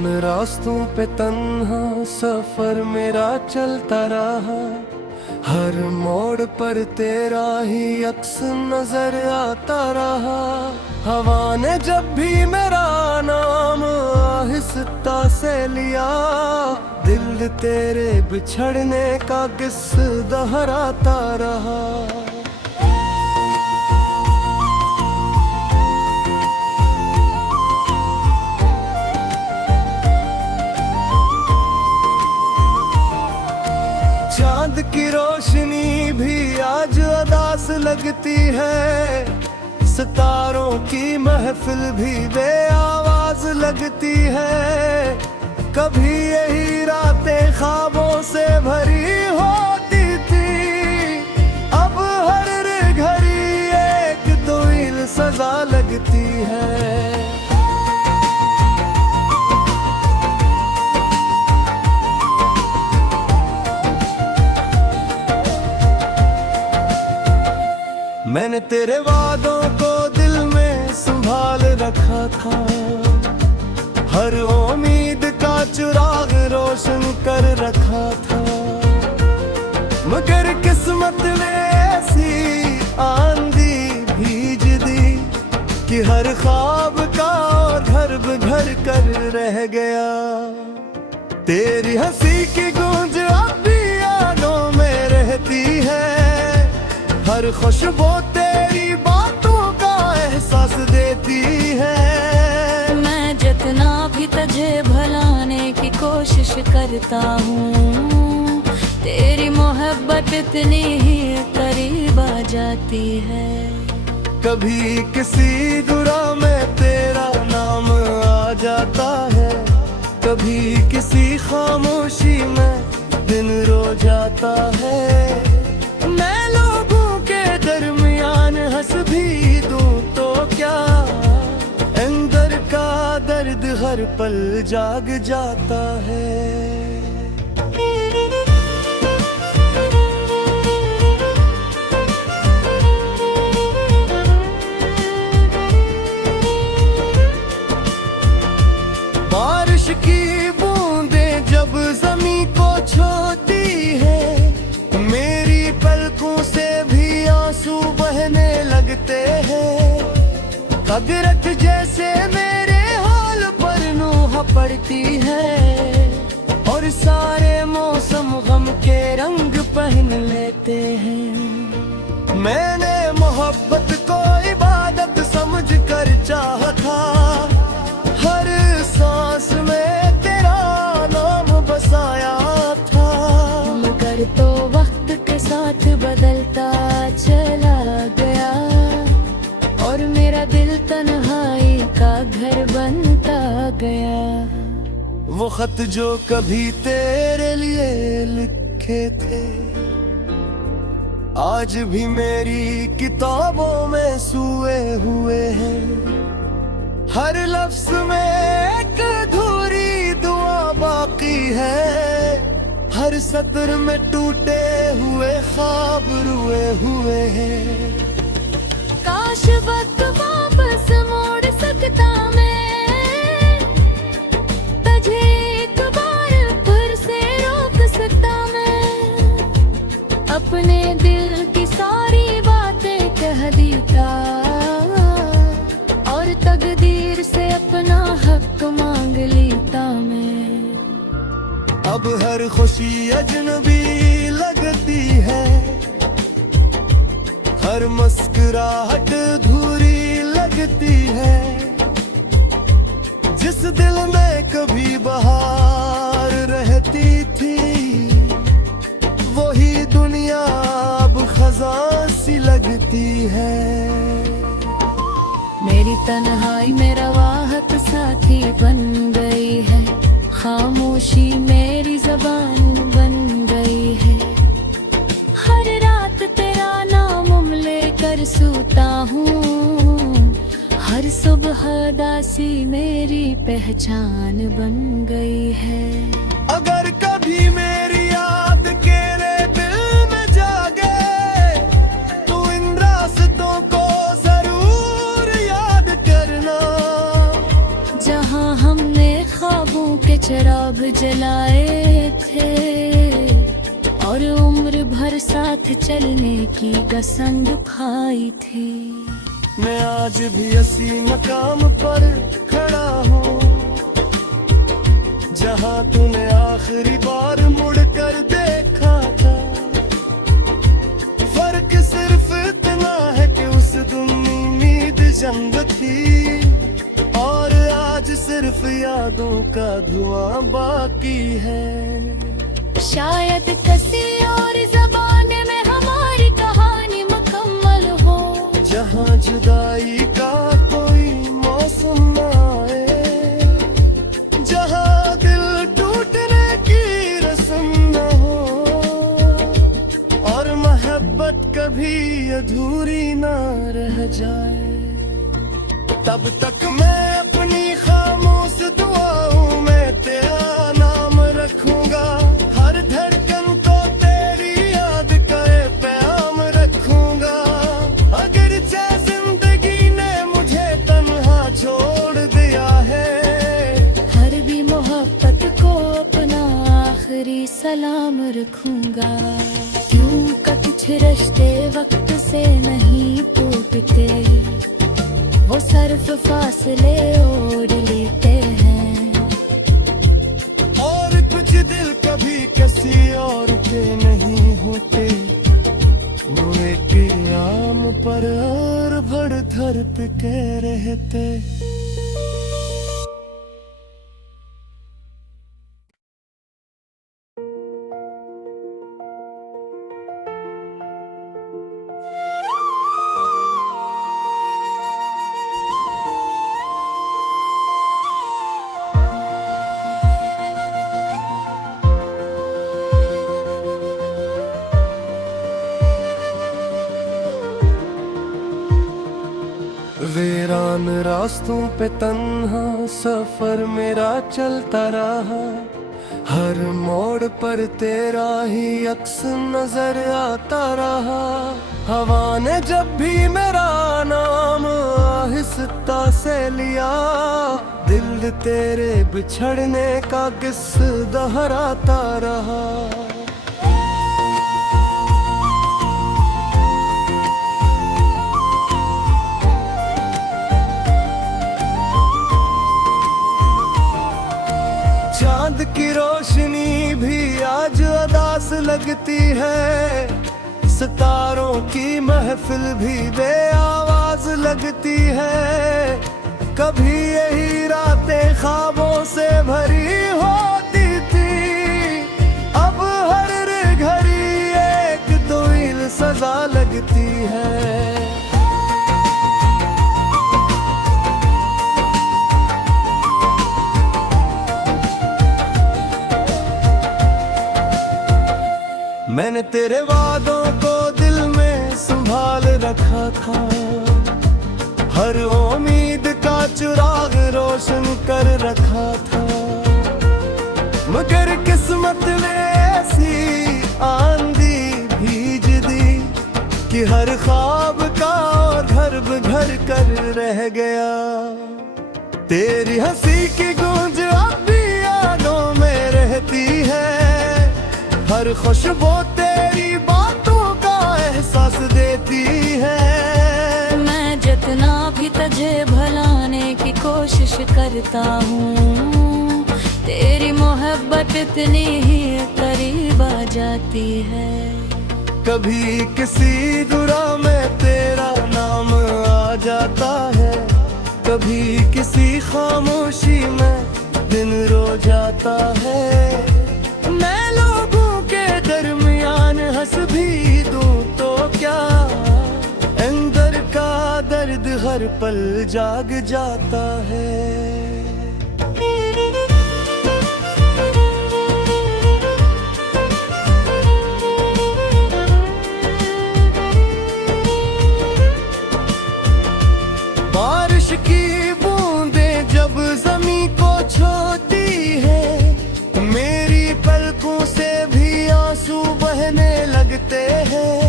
उन रास्तों पे तन्हा सफर मेरा चलता रहा, हर मोड़ पर तेरा ही अक्स नजर आता रहा। हवा ने जब भी मेरा नाम आहिस्ता से लिया, दिल तेरे बिछड़ने का किस्सा दोहराता रहा। चांद की रोशनी भी आज उदास लगती है, सितारों की महफिल भी बेआवाज लगती है। कभी यही रातें ख्वाबों से भरी होती थी, अब हर घड़ी एक तवील सजा लगती है। मैंने तेरे वादों को दिल में संभाल रखा था, हर उम्मीद का चिराग रोशन कर रखा था। मगर किस्मत ने ऐसी आंधी भीज दी कि हर ख्वाब का घर घर कर रह गया। तेरी हंसी की गूंज अब भी यादों में रहती है, हर खुशबू तेरी बातों का एहसास देती है। मैं जितना भी तुझे भुलाने की कोशिश करता हूँ, तेरी मोहब्बत इतनी ही करीब आ जाती है। कभी किसी दुआ में तेरा नाम आ जाता है, कभी किसी खामोशी में दिन रो जाता है। मैं दरमियान हंस भी दूं तो क्या, अंदर का दर्द हर पल जाग जाता है। बारिश की बूंदें जब जमीन को छूती है, मेरी पलकों से आंसू बहने लगते हैं। कुदरत जैसे मेरे हाल पर नूह पड़ती है, और सारे मौसम गम के रंग पहन लेते हैं। मैंने मोहब्बत को इबादत समझ कर चाहा था, हर सांस में तेरा नाम बसाया था। मगर तो वक्त के साथ बदलता चला गया, और मेरा दिल तन्हाई का घर बनता गया। वो खत जो कभी तेरे लिए लिखे थे, आज भी मेरी किताबों में सुए हुए हैं। हर लफ्ज में एक अधूरी दुआ बाकी है, हर सत्र में टूटे हुए ख्वाब रुए हुए हैं। काश वक्त वापस मोड़ सकता मैं, तुझे एक बार फिर से रोक सकता मैं। अपने दिल की सारी बातें कह देता, और तकदीर से अपना हक मांग लेता मैं। अब हर खुशी अजनबी लगती है, हर मुस्कुराहट अधूरी लगती है। जिस दिल में कभी बहार रहती थी, वही दुनिया अब खज़ां सी लगती है। मेरी तन्हाई मेरा वाहत साथी बन गई है, खामोशी मेरी ज़बान बन गई है। हर रात तेरा नाम लेकर सोता हूँ, हर सुबह दासी मेरी पहचान बन गई है। अगर कभी मेरी याद तेरे दिल में जागे, तो इन रास्तों को जरूर याद करना, जहाँ हमने ख्वाबों जलाए थे और उम्र भर साथ चलने की कसम खाई थी। मैं आज भी इसी मकाम पर खड़ा हूँ जहाँ तूने आखिरी बार मुड़कर देखा था। फर्क सिर्फ इतना है कि उस दिन उम्मीद जंग थी और आज सिर्फ यादों का धुआं बाकी है। शायद किसी और ज़बान में हमारी कहानी मुकम्मल हो, जहाँ जुदाई का कोई मौसम न आए, जहाँ दिल टूटने की रस्म न हो और मोहब्बत कभी अधूरी न रह जाए। तब तक मैं अपनी खामोश दुआओं में तेरा नाम रखूंगा। हर धड़कन को तेरी याद का पैगाम रखूंगा। अगर चाहे जिंदगी ने मुझे तन्हा छोड़ दिया है, हर भी मोहब्बत को अपना आखिरी सलाम रखूंगा। क्यों का कुछ रिश्ते वक्त से नहीं टूटते, वो सिर्फ फासले और लेते हैं। और कुछ दिल कभी किसी और के नहीं होते, वो एक आम पर और भड़ धर पे कह रहते। वीरान रास्तों पे तन्हा सफर मेरा चलता रहा। हर मोड़ पर तेरा ही अक्स नजर आता रहा। हवा ने जब भी मेरा नाम आहिस्ता से लिया, दिल तेरे बिछड़ने का किस्सा दोहराता रहा। चांद की रोशनी भी आज अदास लगती है, सितारों की महफिल भी बेआवाज लगती है। कभी यही रातें ख्वाबों से भरी होती थी, अब हर घड़ी एक तवील सजा लगती है। मैंने तेरे वादों को दिल में संभाल रखा था, हर उम्मीद का चिराग रोशन कर रखा था। मगर किस्मत ने ऐसी आंधी भीज दी कि हर ख्वाब का और घर घर कर रह गया। तेरी हंसी की गूंज अब भी यादों में रहती है, हर खुशबू तेरी बातों का एहसास देती है। मैं जितना भी तुझे भुलाने की कोशिश करता हूँ, तेरी मोहब्बत इतनी ही करीब आ जाती है। कभी किसी दुआ में तेरा नाम आ जाता है, कभी किसी खामोशी में दिन रो जाता है। मैं लोगों के दरमियान हंस भी दूं तो क्या, अंदर का दर्द हर पल जाग जाता है। बारिश की बूंदें जब ज़मीं को छूती है, मेरी पलकों से भी आंसू बहने लगते हैं।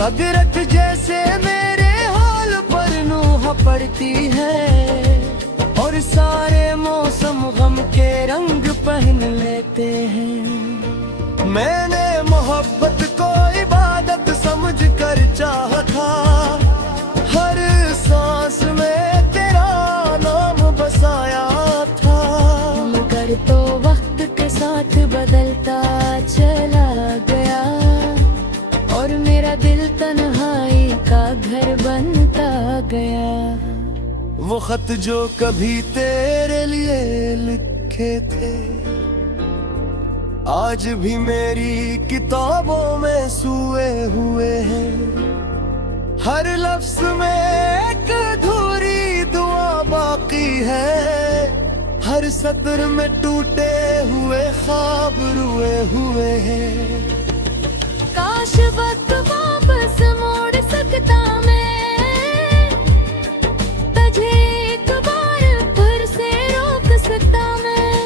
कदरत जैसे मेरे हाल पर नूह पड़ती है और सारे मौसम गम के रंग पहन लेते हैं। मैंने मोहब्बत को इबादत समझ कर चाहा था, हर सांस में तेरा नाम बसाया था। मगर तो वक्त के साथ बदलता चला गया और मेरा दिल तन्हाई का घर बनता गया। वो खत जो कभी तेरे लिए लिखे थे आज भी मेरी किताबों में सुए हुए हैं। हर लफ्ज में एक अधूरी दुआ बाकी है, हर सत्र में टूटे हुए ख्वाब रुए हुए हैं। काश वक्त वापस मोड़ सकता मैं, तुझे एक बार फिर से रोक सकता मैं।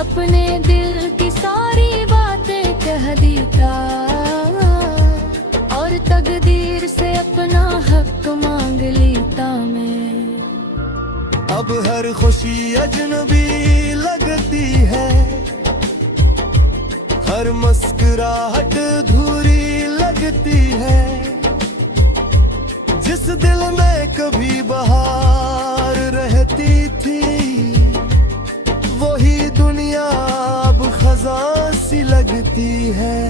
अपने दिल की सारी बातें कह देता और तकदीर से अपना हक मांग लेता मैं। अब हर खुशी अजनबी लगती है, हर मुस्कुराहट अधूरी लगती है। जिस दिल में कभी बहार रहती थी वही दुनिया अब खज़ां सी लगती है।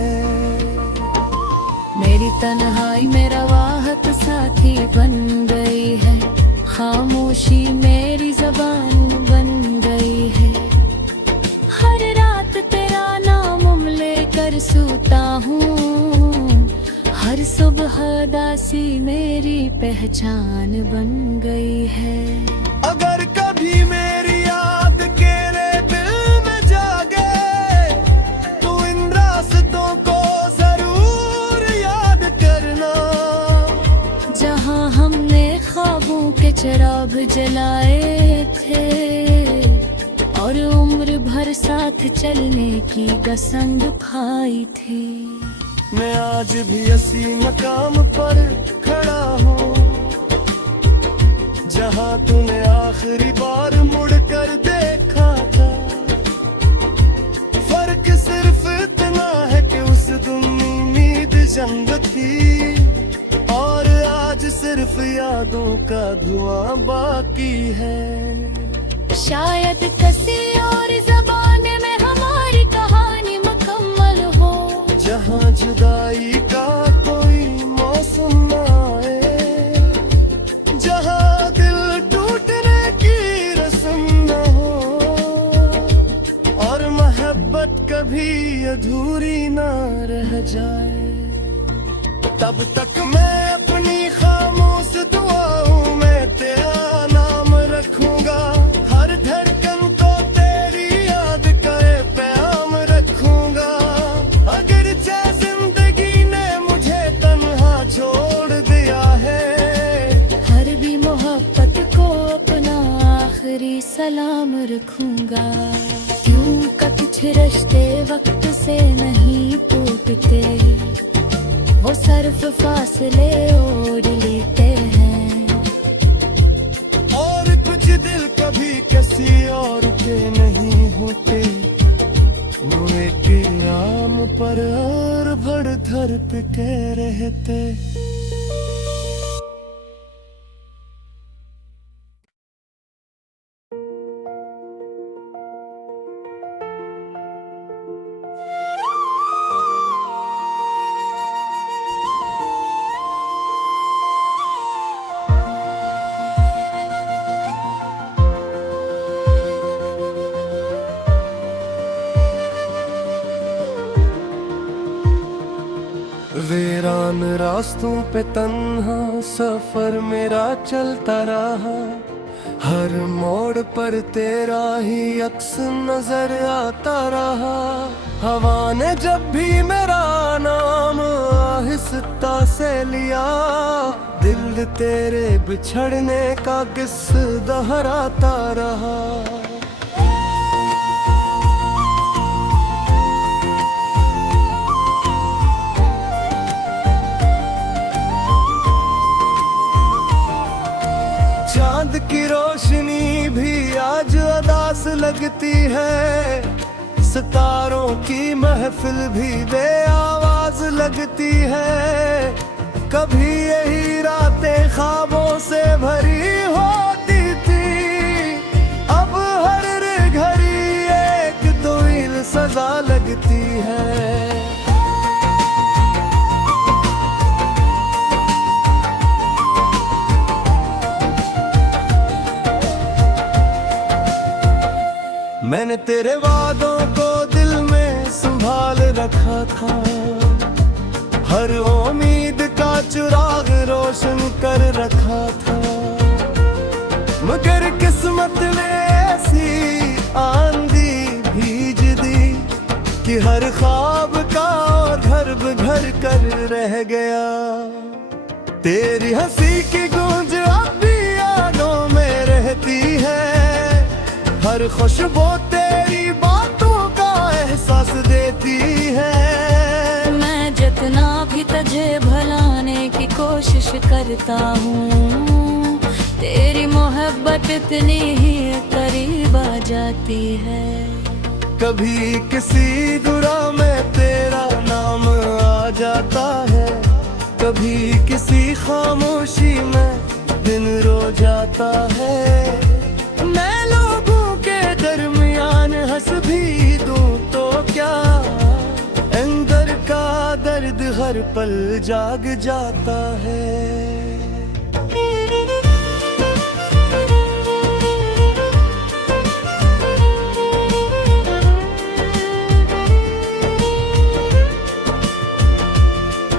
मेरी तन्हाई मेरा वाहक साथी बन गई है, खामोशी मेरी ज़बान बन गई है। हर रात तेरा नाम लेकर सोता हूँ, हर सुबह दासी मेरी पहचान बन गई है। अगर कभी मेरी याद तेरे दिल में जागे तो इन रास्तों को जरूर याद करना। जहाँ हमने ख्वाबों के चिराग जलाए थे और उम्र भर साथ चलने की कसम खाई थी। मैं आज भी इसी मकाम पर खड़ा हूँ जहाँ तूने आखिरी बार मुड़कर देखा था। फर्क सिर्फ इतना है कि उस दिन उम्मीद जंग थी और आज सिर्फ यादों का धुआं बाकी है। शायद किसी और ज़बान में हमारी कहानी मुकम्मल हो, जहाँ जुदाई का कोई मौसम न आए, जहाँ दिल टूटने की रस्म न हो और मोहब्बत कभी अधूरी न रह जाए। तब तक मैं अपनी खामोश दुआओं में तेरा नाम रखूंगा, हर धड़कन को तेरी याद का पैगाम रखूंगा। अगर जिंदगी ने मुझे तन्हा छोड़ दिया है, हर भी मोहब्बत को अपना आखिरी सलाम रखूंगा। क्यों का कुछ रिश्ते वक्त से नहीं टूटते, वो सिर्फ फासले ओढ़ लेते हैं। और कुछ दिल कभी किसी और के नहीं होते, वो एक नाम पर और भड़ धड़ के रहते। वीरान रास्तों पे तन्हा सफर मेरा चलता रहा, हर मोड़ पर तेरा ही अक्स नजर आता रहा। हवा ने जब भी मेरा नाम आहिस्ता से लिया, दिल तेरे बिछड़ने का किस्सा दोहराता रहा। चांद की रोशनी लगती है, सितारों की महफिल भी बेआवाज लगती है। कभी यही रातें ख्वाबों से भरी होती थी, अब हर घड़ी एक तवील सजा लगती है। मैंने तेरे वादों को दिल में संभाल रखा था, हर उम्मीद का चिराग रोशन कर रखा था। मगर किस्मत ने ऐसी आंधी भीज दी कि हर ख्वाब का घर घर कर रह गया। तेरी हंसी की गूंज अब भी यादों में रहती है, हर खुशबू तेरी बातों का एहसास देती है। मैं जितना भी तुझे भुलाने की कोशिश करता हूँ, तेरी मोहब्बत इतनी ही करीब आ जाती है। कभी किसी दुआ में तेरा नाम आ जाता है, कभी किसी खामोशी में दिन रो जाता है। मैं लोगों के दरमियान हंस भी दूं तो क्या, अंदर का दर्द हर पल जाग जाता है।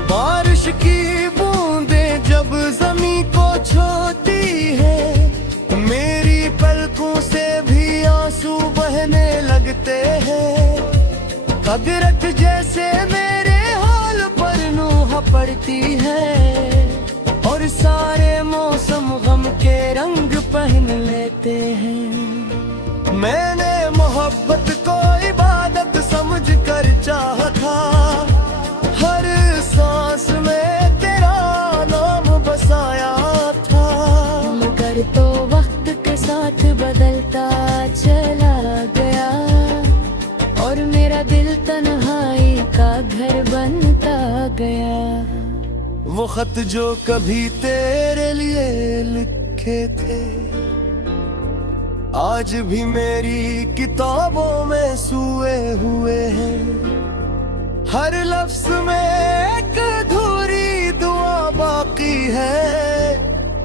बारिश की बूंदें जब ज़मीं को छूती है, मेरी पलकों से भी आंसू बहने लगते हैं। कदरत जैसे मेरे हाल पर नूह पड़ती है, और सारे मौसम गम के रंग पहन लेते हैं। मैंने मोहब्बत को इबादत समझ कर चाहा था, हर सांस में तेरा नाम बसाया था। मगर तो वक्त के साथ बदलता चला गया, और मेरा दिल तन्हाई का घर बनता गया। वो खत जो कभी तेरे लिए लिखे थे, आज भी मेरी किताबों में सुए हुए हैं। हर लफ्ज में एक अधूरी दुआ बाकी है,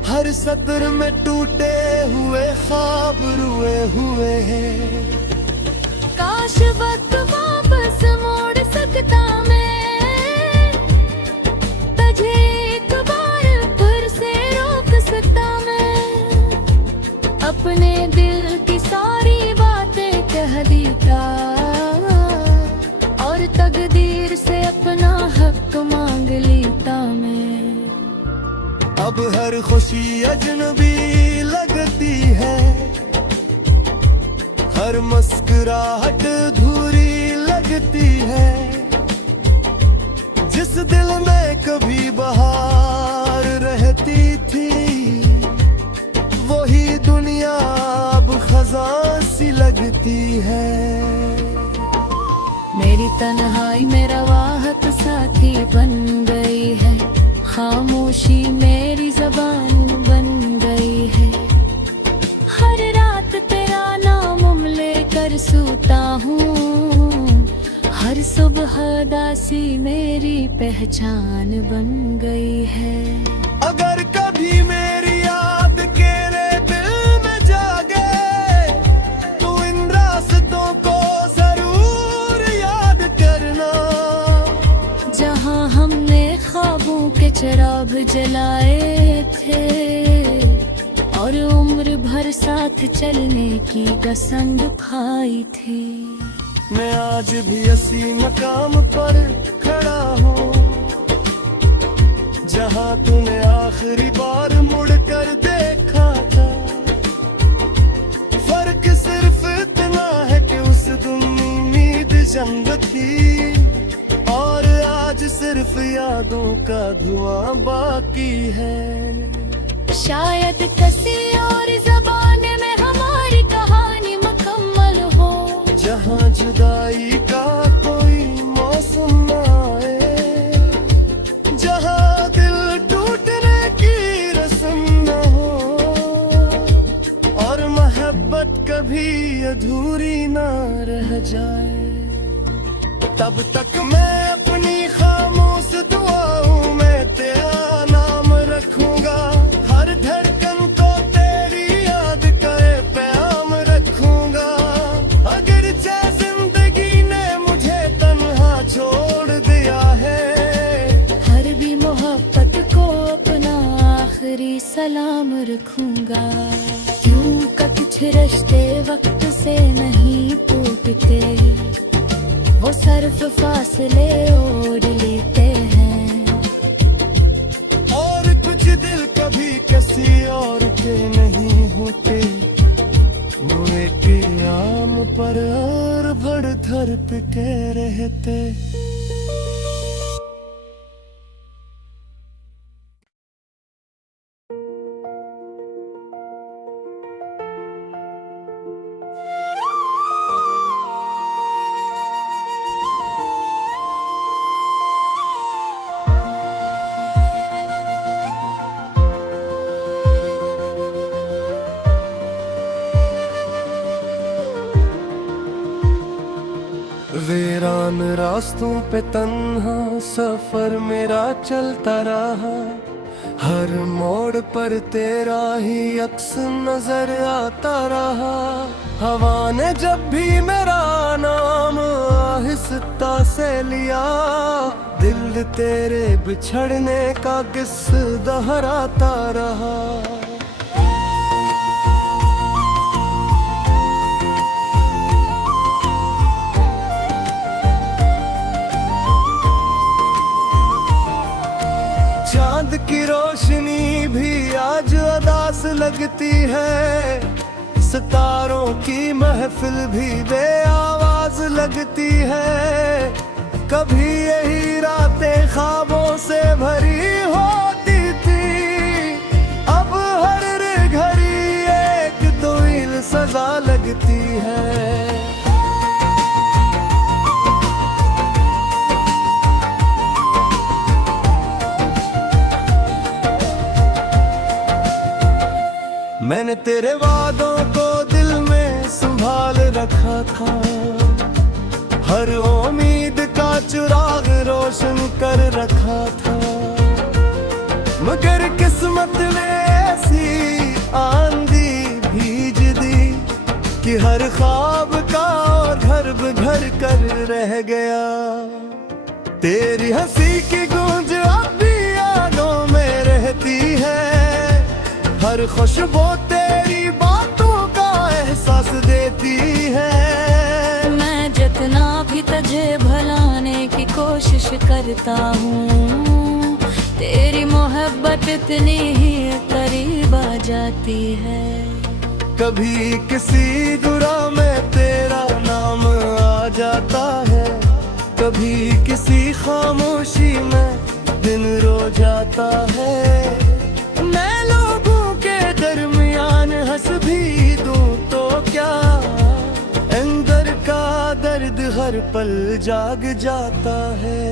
हर सत्र में टूटे हुए ख्वाब रुए हुए हैं। काश वक्त वापस मोड़ सकता मैं, तुझे एक बार फिर से रोक सकता मैं। अपने दिल की सारी बातें कह देता, और तकदीर से अपना हक मांग लेता मैं। अब हर खुशी अजनबी लगती है, हर मुस्कुराहट अधूरी लगती है। जिस दिल में कभी बहार रहती थी, वही दुनिया अब खज़ां सी लगती है। मेरी तन्हाई मेरा वाहक साथी बन गई है, खामोशी मेरी ज़बान बन गई है। हर रात तेरा नाम लेकर सूता हूँ, हर सुबह दासी मेरी पहचान बन गई है। अगर कभी मेरी याद तेरे दिल में जागे, तो इन रास्तों को जरूर याद करना, जहाँ हमने ख्वाबों के चिराग जलाए थे, और उम्र भर साथ चलने की कसम खाई थी। मैं आज भी इसी मकाम पर खड़ा हूँ, जहाँ तूने आखिरी बार मुड़कर देखा था। फर्क सिर्फ इतना है कि उस दिन उम्मीद जंग थी, और आज सिर्फ यादों का धुआं बाकी है। शायद किसी और ज़बान में हमारी कहानी मुकम्मल जहाँ जुदाई का कोई मौसम न आए, जहाँ दिल टूटने की रस्म न हो और मोहब्बत कभी अधूरी ना रह जाए, तब तक मैं अपनी खामोश दुआओं में तेरा नाम रखूंगा। हर धड़कन को तेरी याद का पैगाम रखूंगा। अगर चाहे जिंदगी ने मुझे तन्हा छोड़ दिया है, हर भी मोहब्बत को अपना आखिरी सलाम रखूंगा। क्यों का कुछ रिश्ते वक्त से नहीं टूटते, वो सिर्फ फासले ओढ़ लेते हैं। और कुछ दिल कभी किसी और के नहीं होते, वो एक आम पर और भड़ धर पिटे रहते। वीरान रास्तों पे तन्हा सफर मेरा चलता रहा, हर मोड़ पर तेरा ही अक्स नजर आता रहा। हवा ने जब भी मेरा नाम आहिस्ता से लिया, दिल तेरे बिछड़ने का किस्सा दोहराता रहा। चांद की रोशनी भी आज उदास लगती है, सितारों की महफिल भी बेआवाज लगती है। कभी यही रातें ख्वाबों से भरी होती थी, अब हर घड़ी एक तवील सजा लगती है। मैंने तेरे वादों को दिल में संभाल रखा था, हर उम्मीद का चिराग रोशन कर रखा था। मगर किस्मत ने ऐसी आंधी भीज दी कि हर ख्वाब का और घर घर कर रह गया। तेरी हंसी की गूंज अब भी यादों में रहती है, हर खुशबू तेरी बातों का एहसास देती है। मैं जितना भी तुझे भुलाने की कोशिश करता हूँ, तेरी मोहब्बत इतनी ही करीब आ जाती है। कभी किसी दुआ में तेरा नाम आ जाता है, कभी किसी खामोशी में दिन रो जाता है। मैं लोगों के दरमियान हंस भी दूं तो क्या, अंदर का दर्द हर पल जाग जाता है।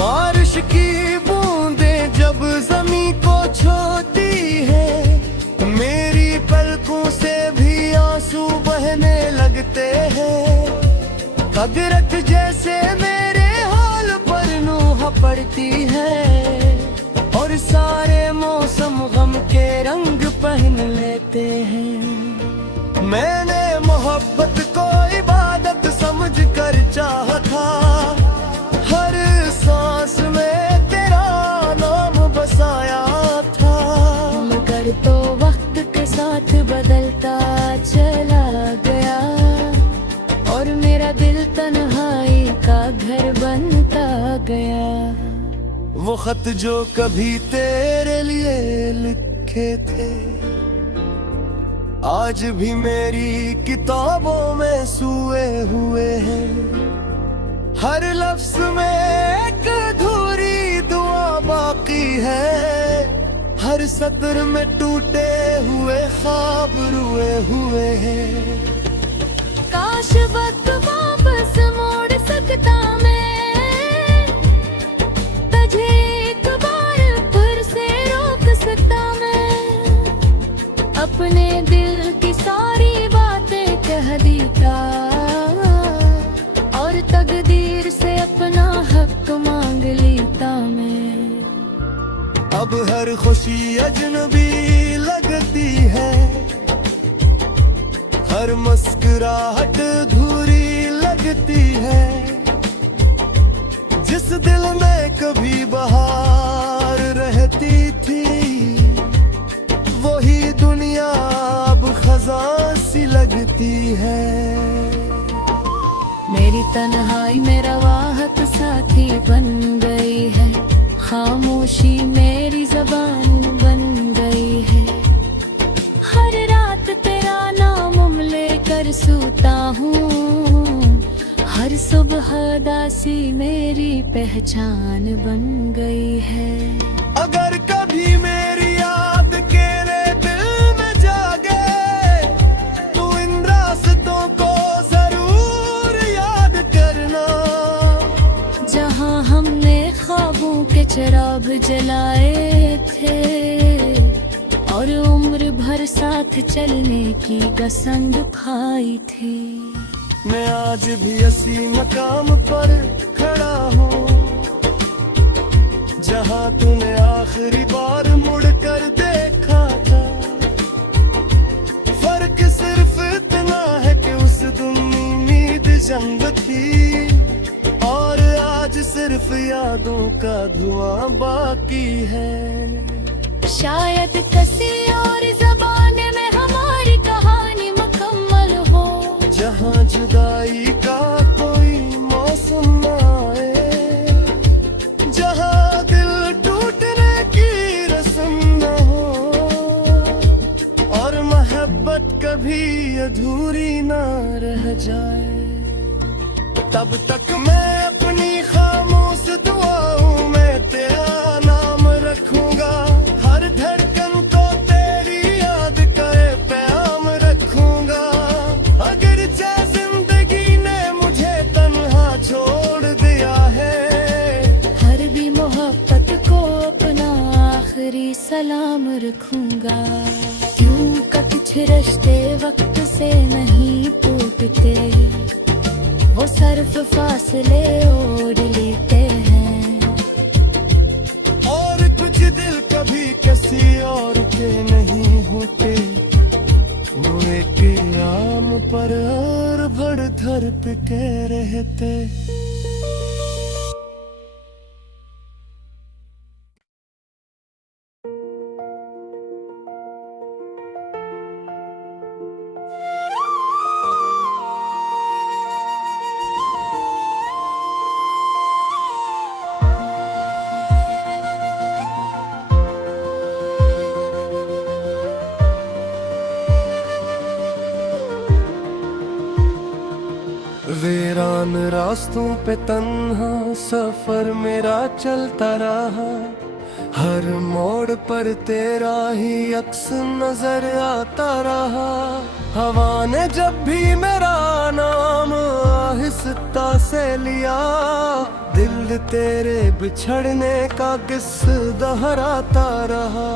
बारिश की बूंदें जब ज़मीं को छूती है, मेरी पलकों से भी आंसू बहने लगते हैं। कुदरत जैसे मेरे हाल पर नूह पड़ती है, और सारे मौसम गम के रंग पहन लेते हैं। मैंने मोहब्बत को इबादत समझ कर चाहा था, हर सांस में तेरा नाम बसाया था। मगर तो वक्त के साथ बदलता चला गया, और मेरा दिल तन्हाई का घर बनता गया। वो खत जो कभी तेरे लिए लिखे थे, आज भी मेरी किताबों में सुए हुए हैं। हर लफ्ज में एक अधूरी दुआ बाकी है, हर सत्र में टूटे हुए ख्वाब रुए हुए हैं। काश वक्त वापस मोड़ सकता मैं, तुझे एक बार फिर से रोक सकता मैं, अपने दिल की सारी बातें कह देता और तकदीर से अपना हक मांग लेता मैं। अब हर खुशी अजनबी लगती है, हर मुस्कुराहट अधूरी लगती है, जिस दिल में कभी बहार रहती थी वही दुनिया अब खज़ां सी लगती है। मेरी तन्हाई मेरा वाहत साथी बन गई है, खामोशी मेरी ज़बान बन गई है, हर रात तेरा नाम लेकर सोता हूँ, हर सुबह दासी मेरी पहचान बन गई है। अगर कभी मेरी याद तेरे दिल में जागे तो इन रास्तों को जरूर याद करना, जहाँ हमने ख्वाबों के चिराग जलाए थे और उम्र भर साथ चलने की कसम खाई थी। मैं आज भी इसी मकाम पर खड़ा हूँ जहाँ तूने आखिरी बार मुड़कर देखा था। फर्क सिर्फ इतना है कि उस दिन उम्मीद जंग थी और आज सिर्फ यादों का धुआं बाकी है। शायद किसी और ज़बान में हमारी कहानी मुकम्मल हो, जहाँ जुदाई का कोई मौसम न आए, जहाँ दिल टूटने की रस्म न हो और मोहब्बत कभी अधूरी न रह जाए। तब तक मैं अपनी खामोश दुआओं में तेरा नाम रखूंगा, हर धड़कन को तेरी याद का पैगाम रखूंगा। अगर चाहे जिंदगी ने मुझे तन्हा छोड़ दिया है, हर भी मोहब्बत को अपना आखिरी सलाम रखूंगा। क्यों का कुछ रिश्ते वक्त से नहीं टूटते, वो सिर्फ फासले ओढ़ लेते हैं, और कुछ दिल कभी किसी और के नहीं होते, वो एक नाम पर और भर धर के रहते। वीरान रास्तों पे तन्हा सफर मेरा चलता रहा, हर मोड़ पर तेरा ही अक्स नजर आता रहा। हवा ने जब भी मेरा नाम आहिस्ता से लिया, दिल तेरे बिछड़ने का किस्सा दोहराता रहा।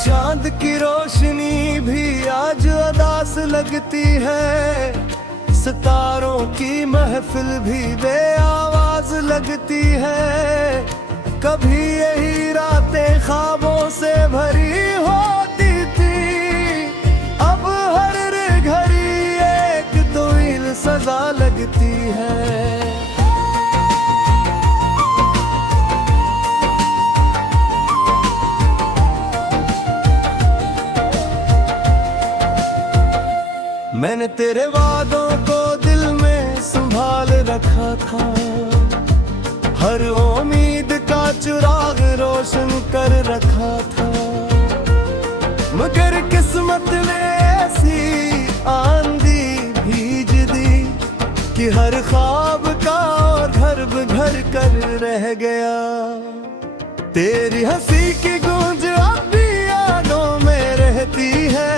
चांद की रोशनी भी आज उदास लगती है, सितारों की महफिल भी बेआवाज लगती है। कभी यही रातें ख्वाबों से भरी होती थी, अब हर घड़ी एक तवील सजा लगती है। मैंने तेरे वादों को दिल में संभाल रखा था, हर उम्मीद का चिराग रोशन कर रखा था, मगर किस्मत ने ऐसी आंधी भीज दी कि हर ख्वाब का घर घर कर रह गया। तेरी हंसी की गूंज अब भी यादों में रहती है,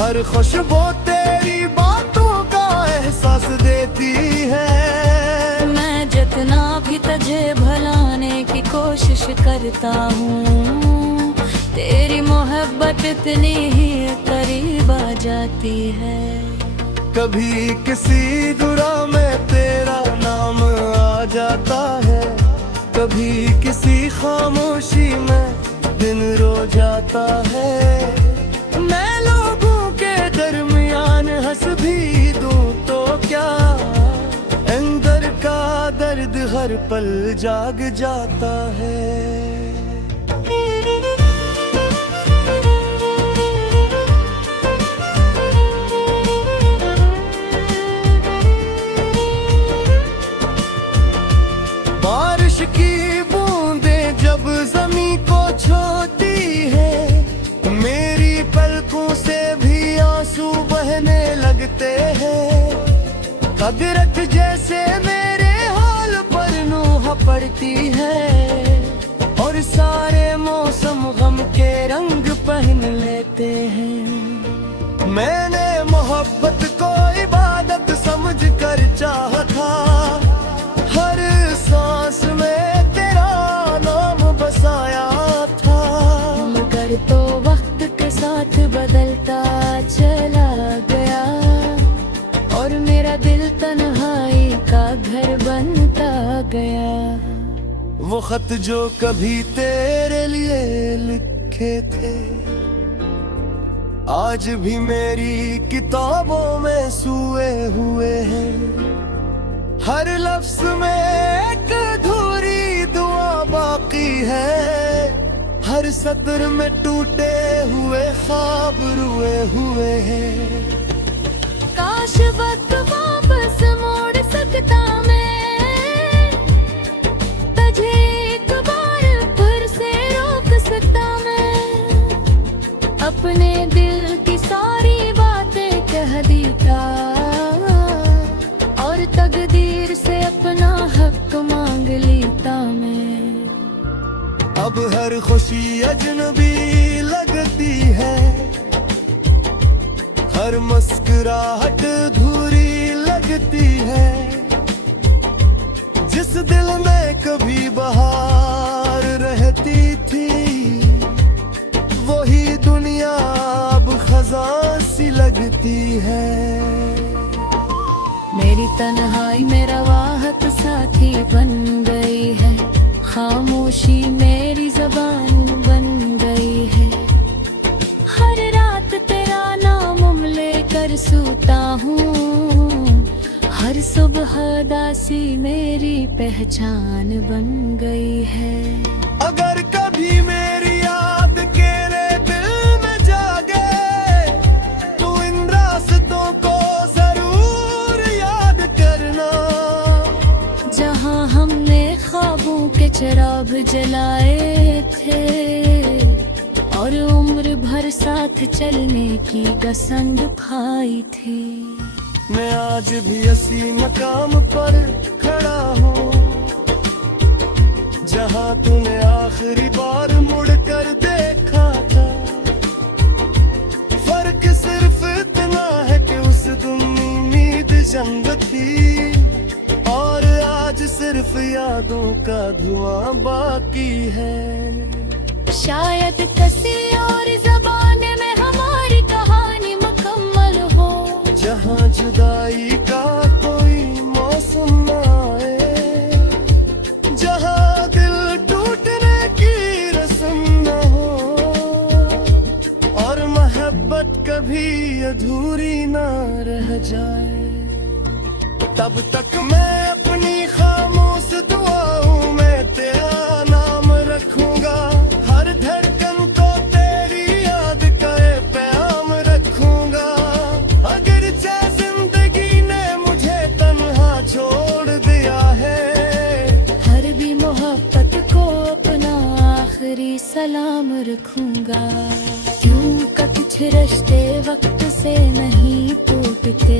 हर खुशबू तेरी बातों का एहसास देती है। मैं जितना भी तुझे भुलाने की कोशिश करता हूँ, तेरी मोहब्बत इतनी ही करीब आ जाती है। कभी किसी दुआ में तेरा नाम आ जाता है, कभी किसी खामोशी में दिन रो जाता है। मैं लोगों के दरमियान हंस भी दूं तो क्या, अंदर का दर्द हर पल जाग जाता है। बारिश की बूंदें जब ज़मीं को छूती है, मेरी पलकों से भी आंसू बहने लगते हैं। कुदरत जैसे मेरे हाल पर नूह पड़ती है, और सारे मौसम गम के रंग पहन लेते हैं। मैंने मोहब्बत को इबादत समझ कर चाहा था, हर सांस में तेरा नाम बसाया था। मगर तो वक्त के साथ बदलता चला गया, और मेरा दिल तन्हाई का घर बनता गया। वो खत जो कभी तेरे लिए लिखे थे, आज भी मेरी किताबों में सुए हुए हैं। हर लफ्ज में एक अधूरी दुआ बाकी है, हर सत्र में टूटे हुए ख्वाब रुए हुए हैं। काश वक्त वापस मोड़ सकता मैं, तुझे एक बार फिर से रोक सकता मैं। अपने दिल की सारी बातें कह देता, और तकदीर से अपना हक मांग लेता मैं। अब हर खुशी अजनबी लगती है, हर मुस्कुराहट अधूरी लगती है। जिस दिल में कभी बहार रहती थी, वही दुनिया अब खज़ां सी लगती है। मेरी तन्हाई मेरा वाहत साथी बन गई है, खामोशी मेरी ज़बान बन गई है। हर रात तेरा नाम लेकर सोता हूँ, हर सुबह दासी मेरी पहचान बन गई है। अगर कभी मेरी याद अकेले दिल में जागे, तो इन रास्तों को जरूर याद करना, जहाँ हमने ख्वाबों के चिराग जलाए थे, और उम्र भर साथ चलने की कसम खाई थी। मैं आज भी इसी मकाम पर खड़ा हूँ, जहाँ तूने आखिरी बार मुड़कर देखा था। फर्क सिर्फ इतना है कि उस दिन उम्मीद जंग थी, और आज सिर्फ यादों का धुआं बाकी है। शायद किसी और ज़बान में हमारी कहानी मुकम्मल हो, जहाँ जुदाई का कोई मौसम न आए, जहाँ दिल टूटने की रस्म न हो, और मोहब्बत कभी अधूरी न रह जाए। तब तक मैं अपनी खामोश दुआओं में तेरा नाम रखूंगा, हर धड़कन को तेरी याद का पैगाम रखूंगा। अगर चाहे जिंदगी ने मुझे तन्हा छोड़ दिया है, रखूंगा। क्यों का कुछ रिश्ते वक्त से नहीं टूटते,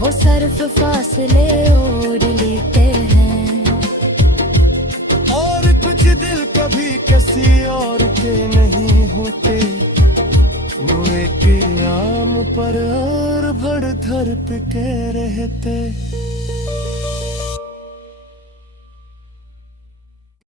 वो सिर्फ फासले और लेते हैं। और कुछ दिल कभी किसी और के नहीं होते, वो एक आम पर और भड़ धर पे के रहते।